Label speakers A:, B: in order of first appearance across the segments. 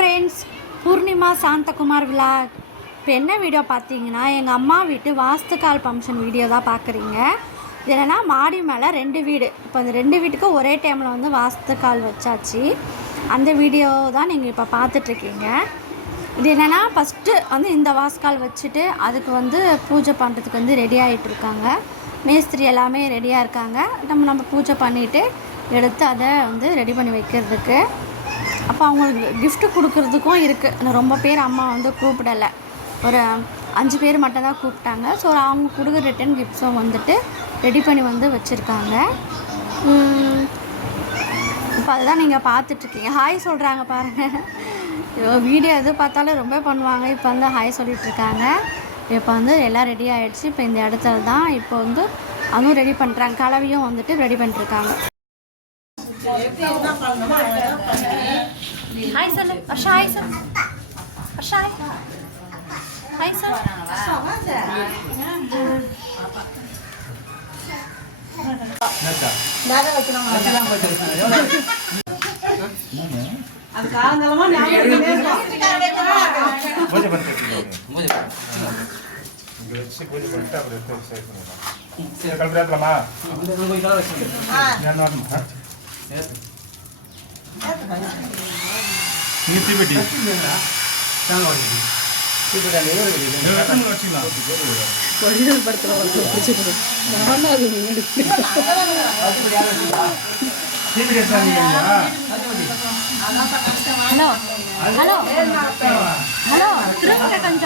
A: Friends Purnima Santhakumar vlog இப்போ என்ன video பார்த்தீங்கன்னா எங்கள் அம்மா வீட்டு வாஸ்துகால் ஃபங்க்ஷன் வீடியோ தான் பார்க்குறீங்க. இது என்னென்னா மாடி மேலே ரெண்டு வீடு. இப்போ அந்த ரெண்டு வீட்டுக்கும் ஒரே டைமில் வந்து வாஸ்துகால் வச்சாச்சு. அந்த வீடியோ தான் நீங்கள் இப்போ பார்த்துட்ருக்கீங்க. இது என்னென்னா ஃபஸ்ட்டு வந்து இந்த வாஸ்கால் வச்சுட்டு அதுக்கு வந்து பூஜை பண்ணுறதுக்கு வந்து ரெடி ஆகிட்டுருக்காங்க மேஸ்திரி எல்லாமே ரெடியாக இருக்காங்க. நம்ம நம்ம பூஜை பண்ணிவிட்டு எடுத்து அதை வந்து ரெடி பண்ணி வைக்கிறதுக்கு. அப்போ அவங்களுக்கு கிஃப்ட்டு கொடுக்கறதுக்கும் இருக்குது ரொம்ப பேர் அம்மா வந்து கூப்பிடலை. ஒரு அஞ்சு பேர் மட்டும் தான் கூப்பிட்டாங்க. ஸோ அவங்க கொடுக்குற ரிட்டன் கிஃப்ட்ஸும் வந்துட்டு ரெடி பண்ணி வந்து வச்சுருக்காங்க. இப்போ அதுதான் நீங்கள் பார்த்துட்ருக்கீங்க. ஹாய் சொல்கிறாங்க பாருங்கள் வீடியோ எது பார்த்தாலும் ரொம்ப பண்ணுவாங்க. இப்போ வந்து ஹாய் சொல்லிகிட்ருக்காங்க இப்போ வந்து எல்லாம் ரெடி ஆகிடுச்சு இப்போ இந்த இடத்துல தான் இப்போ வந்து அதுவும் ரெடி பண்ணுறாங்க கலவையும் வந்துட்டு ரெடி பண்ணிட்டுருக்காங்க ஹாய் சொல்லு வர்ஷா ஹாய் சொல்லு வர்ஷா ஹாய் ஹாய் சொல்லு
B: அது காலங்காலமா ஞாபகம்
C: பூஜை பண்ணிட்டு இங்க வச்சு பூஜை பண்ணிட்டு
A: ஹலோ ஹலோ ஹலோ திரும்ப கொஞ்சம்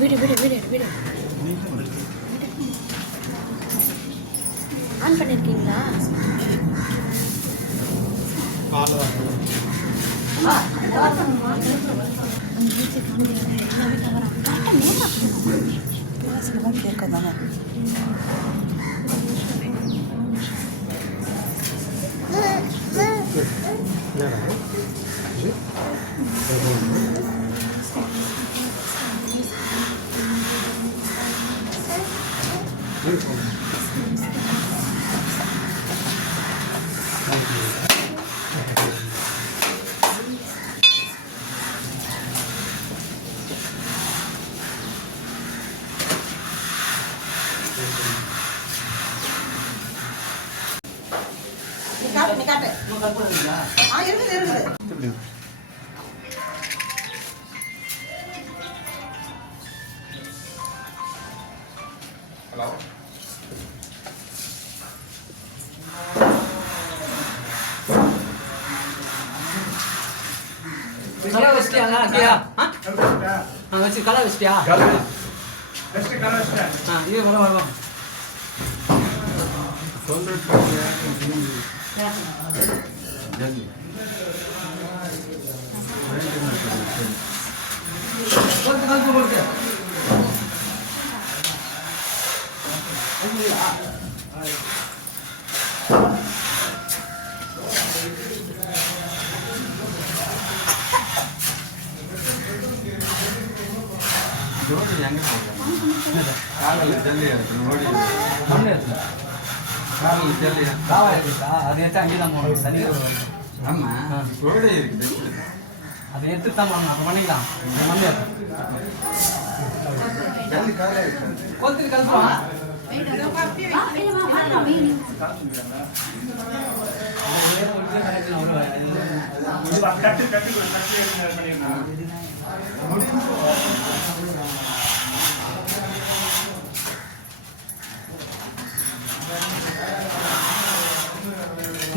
A: வீடு வீடு வீடு வீடு ஆன் பண்ணியிருக்கீங்களா
B: நீ காட்டு நீ காட்டு ஆ இருக்குது இருக்குது
C: ஹலோ?
D: கலர் வச்சிட்டியாங்க அங்கேயா ஆ? வச்சு கலர் வச்சிட்டியா?
C: நெக்ஸ்ட் கலர் வச்சுட்டேன்.
D: ஆ இது வர வர 여기. 저거 양념 나오잖아. 아, 이거 달려요. 저거 머리. 달려요. அது எடுத்து அங்கே தான் போகணும் தண்ணி அதை எடுத்து தான் போகணும் அப்போ பண்ணிக்கலாம் வந்து
C: கட்டு கட்டு கட்டு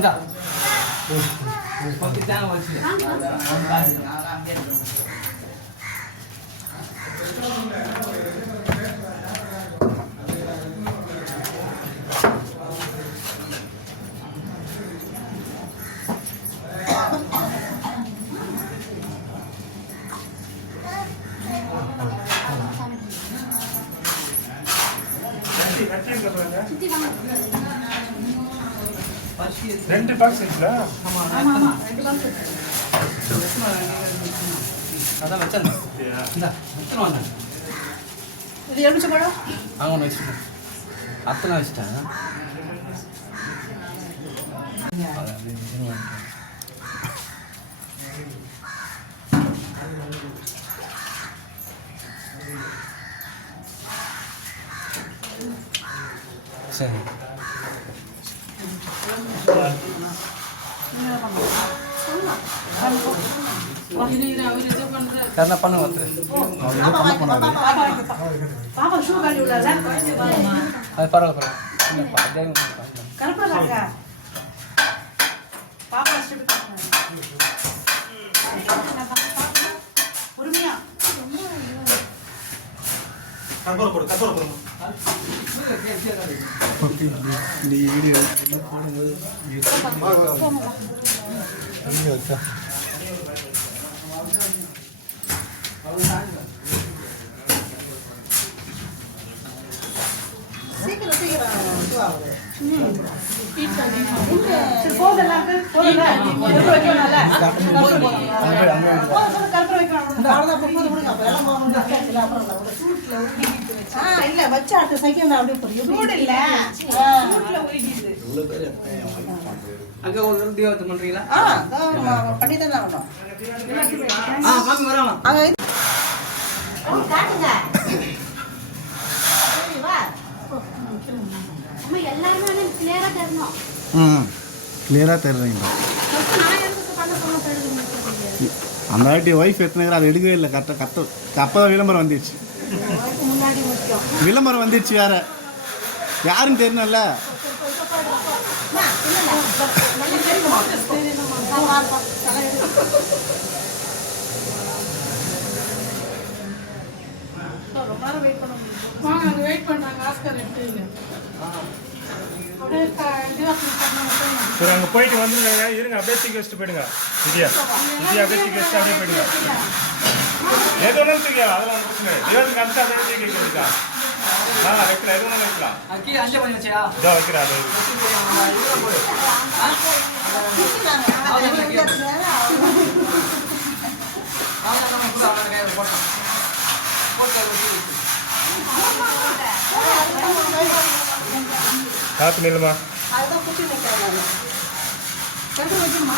D: இந்தா கொத்து தேங்க வச்சு
C: கட்டி கட்டி இருக்க பாருங்க
D: ஃபர்ஸ்ட்
C: ரெண்டு பாக்ஸ் இருக்குல்ல?
D: ஆமாம்
A: ரெண்டு பாக்ஸ்
D: அதான் வச்சேன் இந்த எடுத்துன்னு வந்தேன்
B: இது எலுமிச்சை பழம்?
D: அங்கே ஒன்று வச்சுட்டேன் அத்தனை வச்சுட்டேன். சரி. என்ன பண்ண வந்து
B: பாப்பா வாங்கி பாப்பா பாப்பா வாங்கி பாப்பா ஷூ கழட்டி விடல.
D: அது பரவாயில்ல பரவாயில்ல இல்லைப்பா அதே ஒன்று பண்ணலாம்.
B: கருப்புல பாருங்க பாப்பா ஸ்டெப் பொறுமையா சீக்கிரம் சீக்கிரம் இதுவாகுது சரி? போதும், வைக்கணும். விடுங்க. எல்லாம் போகணும். அப்புறம் இல்லை. இல்ல, வச்ச அடுத்த அப்படியே ஆ.
D: அங்கே ஒரு தீபத்தை பண்ணுறீங்களா
B: ஆ, ஆகணும்.
D: மாமி வரலாம்
B: அங்க காட்டுங்க.
E: ம் கிளியராக
A: தடுக்க
E: அந்த வாட்டி ஒய்ஃப் எத்தனை அதை எடுக்கவே இல்லை. கரெக்டாக கத்த அப்போ தான் விளம்பரம்
A: முக்கியம்.
E: விளம்பரம் வந்துடுச்சு வேற. யாருன்னு தெரியணும்ல?
F: வாங்க அங்க வெயிட் பண்ணாங்க ஆஸ்கர் எடுத்து
C: சரி அங்கே போயிட்டு வந்துருங்க. இருங்க அப்படியே தூக்கி வச்சுட்டு போயிடுங்க. விஜயா விஜயா அப்படியே தூக்கி வச்சுட்டு அப்படியே போயிடுங்க. எது வேணாலும் தூக்கி அதெல்லாம் பிரச்சனை தேவனுக்கு அந்த அப்படியே தூக்கி வைக்கிறதுக்கா ஆ வைக்கலாம். எது வேணாலும் வைக்கலாம் இதோ வைக்கிறேன் அது காத்து நில்லுமா
B: அதுதான் குச்சி நிக்கிறேன் நானு. கருப்பு வைக்கணுமா?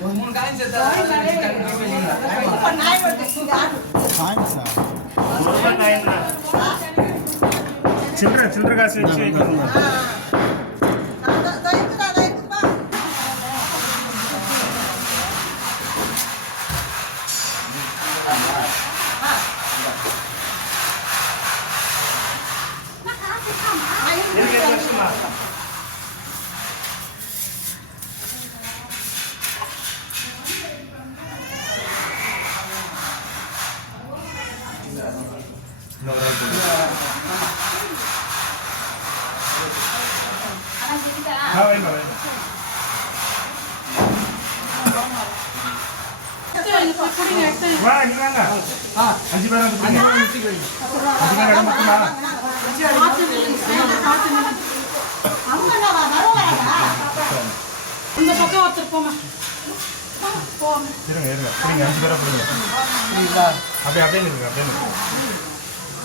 B: இப்படி போடு. இப்படி நம்ம போடு, போடு, மாடு மேல.
C: போது போது போது போது
B: இருக்கா? ஆ, இது பசங்க, பசங்க, அங்க
D: ஒரு மூணு காயின் சேர்த்தா
B: இப்ப நாய் வந்து இங்க ஆடு.
E: காயின்ஸா
C: சில்லற சில்லற காசு வச்சு வைக்கணும்
B: ஆ. இதோ, இதோ இருக்குதா, இதோ இருக்குதா?
C: இருக்கு எது வருஷமா ஆ வைங்க வைங்க வா நீ வாங்க
D: ஆ
C: அஞ்சு பேர் வந்து அப்படியே அப்படியே நில்லுங்க அப்படியே நில்லுங்க.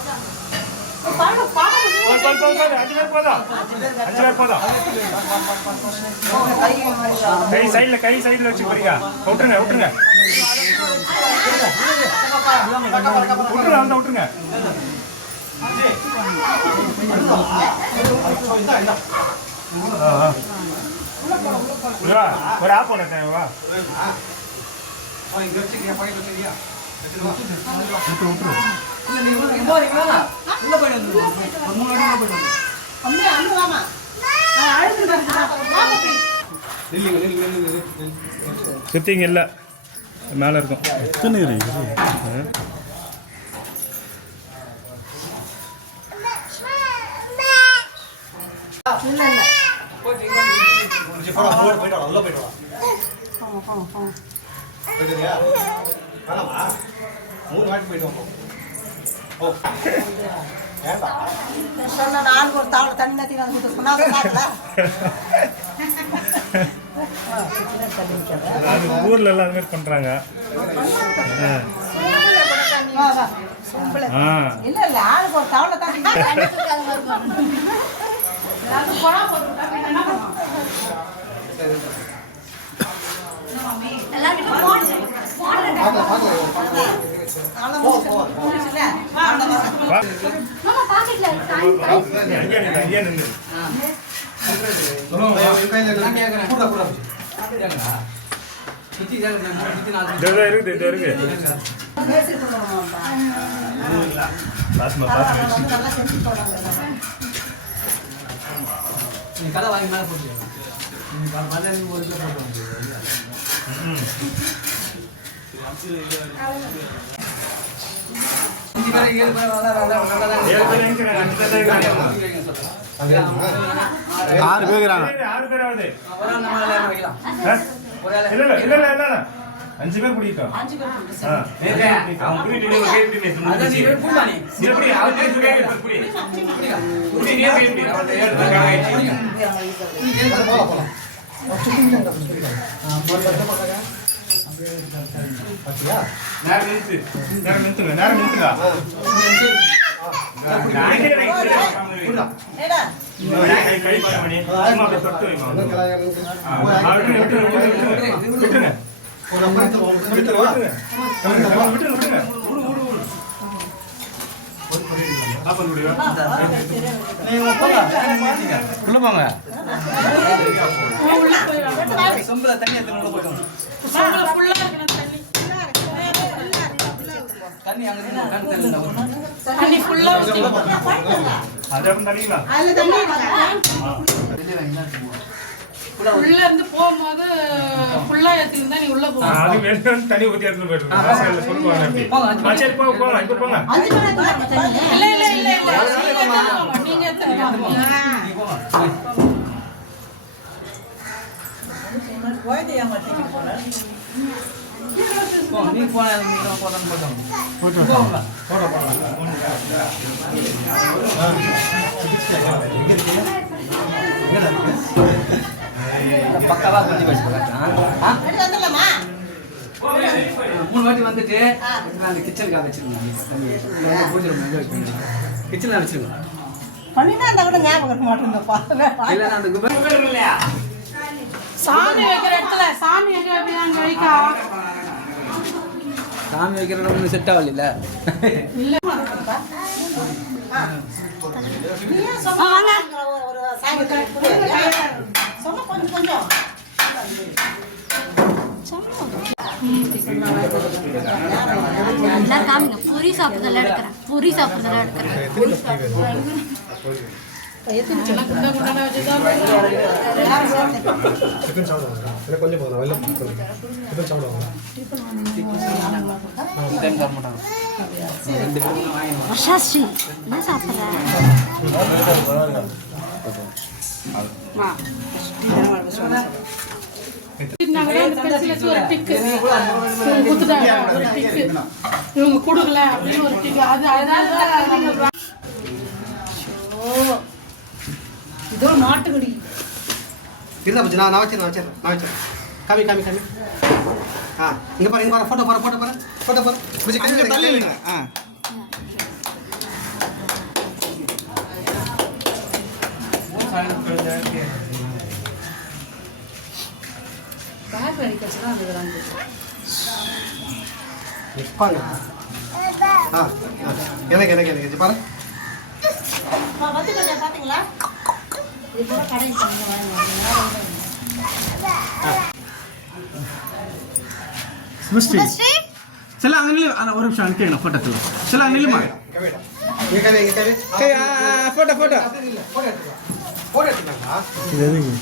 C: கை சைடுல கை சைடுல வச்சு போறீங்க. விட்டுருங்க விட்டுருங்க. விட்டுருங்க அந்த விட்டுருங்க. ஒரு ஆப் ஒன்று வா
D: இங்க வச்சுக்கியா பாக்கெட் வச்சுக்கியா
C: விட்டு விட்டுரு
D: போயிட்டு போயிட்டு நில்லுங்க
C: சுத்திங்க இல்லை. மேலே இருக்கும்.
E: எத்தனை
D: போயிட்டு
B: ஆ, ஆ.
E: போயிட்டுறியா வேணாமா மூணு வாட்டி போயிட்டு வந்தோம் ஓ வேண்டாம்
B: சொன்ன நாலு ஒரு தாவளை தண்ணி நத்தி வந்து சொன்னா அதை சாப்பிடல.
C: அது ஊர்ல எல்லாம் அது மாதிரி பண்றாங்க.
B: இல்ல இல்ல ஆளுக்கு ஒரு தவளை
F: அது
B: போடுறாங்க
D: நீ கடை வாங்கி மேலே போட்டு. ஒரு கிலோ போட்டு
E: ஆறு பேர்
C: ஆறு பேர் ஆகுது இல்ல இல்ல இல்ல இல்ல அஞ்சு பேர் பிடிக்கும்
B: அஞ்சு பேர் கொடுத்து
C: அவன் புடிட்டு நீ ஒரு கேள்வி பேசு.
D: நீ போய் பூண்டா
C: எப்படி அவன் பேசு, கேள்வி பேசு, புடி. நீ எப்படி, எப்படி? அவன் ஏழு பேர் இருக்காங்க.
E: போலாம் போலாம் பார்த்தியா
C: நேரம் நிறுத்து. நேரம் நிறுத்துங்க, நேரம் நிறுத்துங்க. ஆ, ஆ, விட்டுருங்க, விட்டுருங்க, விட்டுருங்க. விட்டுருங்க, விட்டுருங்க. விட்டுருங்க, விட்டுருங்க. ஆப்பல் குடிவா.
E: உள்ள போங்க.
D: சொம்புல தண்ணி எடுத்து உள்ள போயிடும்
F: தண்ணி
D: அங்க இருந்து கண். தண்ணி
F: ஃபுல்லா
C: அது?
B: அதுல தண்ணி இருக்கா.
F: உள்ள இருந்து போகும்போது ஃபுல்லா ஏத்திருந்தா நீ உள்ள போகும்
C: அது வந்து தண்ணி ஊத்தி சொல்லுவாங்க அப்படி. ஆ, சரி, போங்க, போகலாம். இப்ப போங்க.
F: இல்ல இல்ல இல்ல இல்ல நீங்க
D: போங்க.
B: போயிட்டு
D: நீ போனா போட்டோம் பக்காவா கொஞ்சம் பார்க்கலாம்
B: எடுத்து வந்துடலாமா
D: மூணு வாட்டி வந்துட்டு அந்த கிச்சனுக்காக வச்சிருக்கேன் தண்ணி பூஜை கிச்சனில் வச்சிருக்கேன்
B: பண்ணினா அந்த கூட ஞாபகம் இருக்க மாட்டேங்குதுப்பா
D: இல்லைன்னா அந்த குபேர் இல்லையா
F: சாமி வைக்கிற இடத்துல சாமி எங்க வைப்பீங்க அங்க வைக்கா
D: சாமி வைக்கிற ஒன்று செட் ஆகல
A: நல்லா காமிங்க. பொரி சாப்பிட்றதெல்லாம் எடுக்கிறேன். பொரி சாப்பிட்றதெல்லாம் எடுக்கிறேன்.
E: சிக்கன் சாப்பிடுவாங்க இல்லை கொஞ்சம் போதும் வெளில சிக்கன் சாப்பிடுவாங்க
A: வர்ஷாஸ்ரீ என்ன
F: இவங்க கொடுக்கல அப்படின்னு ஒரு டிக்கு அது அதனால
B: இதோ மாட்டுக்குடி
E: இருந்தா பச்சு நான் நான் வச்சிடறேன் வச்சிடறேன் நான் வச்சிடறேன். காமி காமி காமி. ஆ இங்கே பாரு இங்கே பாரு ஃபோட்டோ பாரு ஃபோட்டோ பாரு ஃபோட்டோ பாரு. பிடிச்சி கையில் தள்ளி விடுங்க ஆ நிற்பாங்க ஆ. எனக்கு எனக்கு எனக்கு பாரு.
B: பாத்தீங்களா?
E: ஸ்மிஸ்டி
A: ஸ்ரீ
E: செல்ல அங்கே நில்லு அந்த ஒரு நிமிஷம் அங்கே ஃபோட்டோ எடுத்து செல்ல அங்கே நில்லுமா இங்கே கவி இங்கே கவி கை ஃபோட்டோ ஃபோட்டோ ஃபோட்டோ எடுத்துக்கலாம் ஃபோட்டோ எடுத்துக்கலாங்களா இது எதுங்க?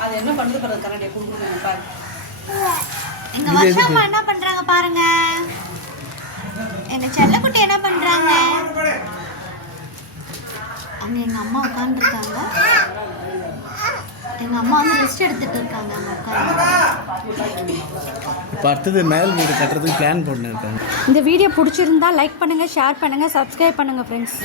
B: அது என்ன பண்ணுது பாருங்க கரண்டியை கொடுக்குறேன் பாரு.
A: எங்க வருஷம்மா என்ன பண்றாங்க பாருங்க. எங்க செல்லக்குட்டி என்ன பண்றாங்க? அங்கே எங்கள் அம்மா உட்காந்துருக்காங்க எங்கள் அம்மா வந்து ரெஸ்ட் எடுத்துட்டு இருக்காங்க அங்கே உட்காந்து
G: இப்போ அடுத்தது மேல் வீடு கட்டுறதுக்கு பிளான் போட்டுருக்காங்க
A: இந்த வீடியோ பிடிச்சிருந்தா லைக் பண்ணுங்கள் ஷேர் பண்ணுங்கள் சப்ஸ்கிரைப் பண்ணுங்கள் ஃப்ரெண்ட்ஸ்